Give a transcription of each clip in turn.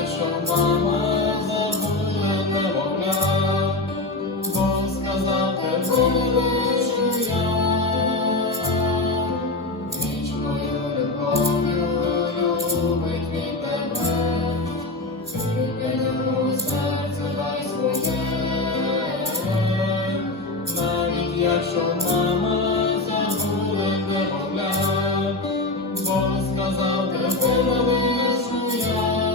якщо мама забуде немовля, бо сказав тебе лишу я. Вічною любов'ю любить він тебе, ти для нього серце дай своє. Навіть якщо мама забуде немовля, бо сказав тебе лишу я.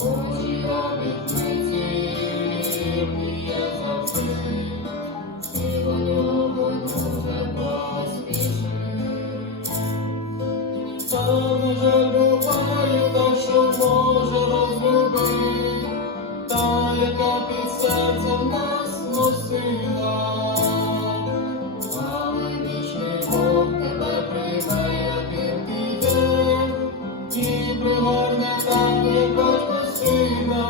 Божі обітниці вірні є завжди, і до нього дуже поспіши. Та на жаль буває так, що може розлюбити, та яка під серцем нас носила. Але вічний Бог тебе прийме, яким ти є, і пригорне так, як батько сина,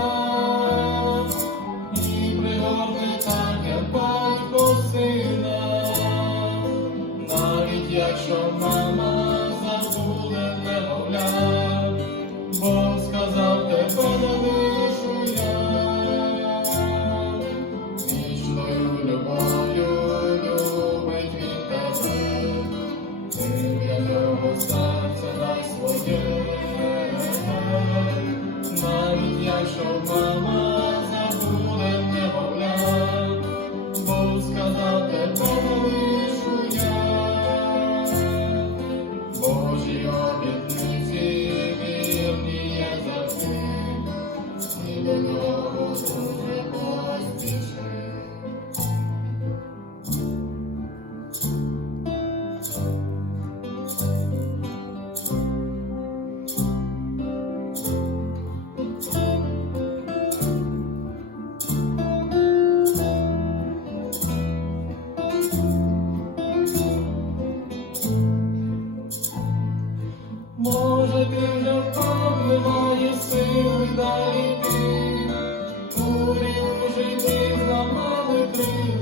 і пригорне так, як батько сина. Навіть якщо мама забуде немовля, Бог сказав тебе не лишу я. Вічною любов'ю любить він тебе, ти для нього серце дай своє. Навіть якщо мама забуде немовля, Бог сказав тебе не лишу я. Божі обітниці вірні є завжди, і до нього дуже поспіши. Може, ти вже впав, немає сили далі йти, бурі у житті зламали крила.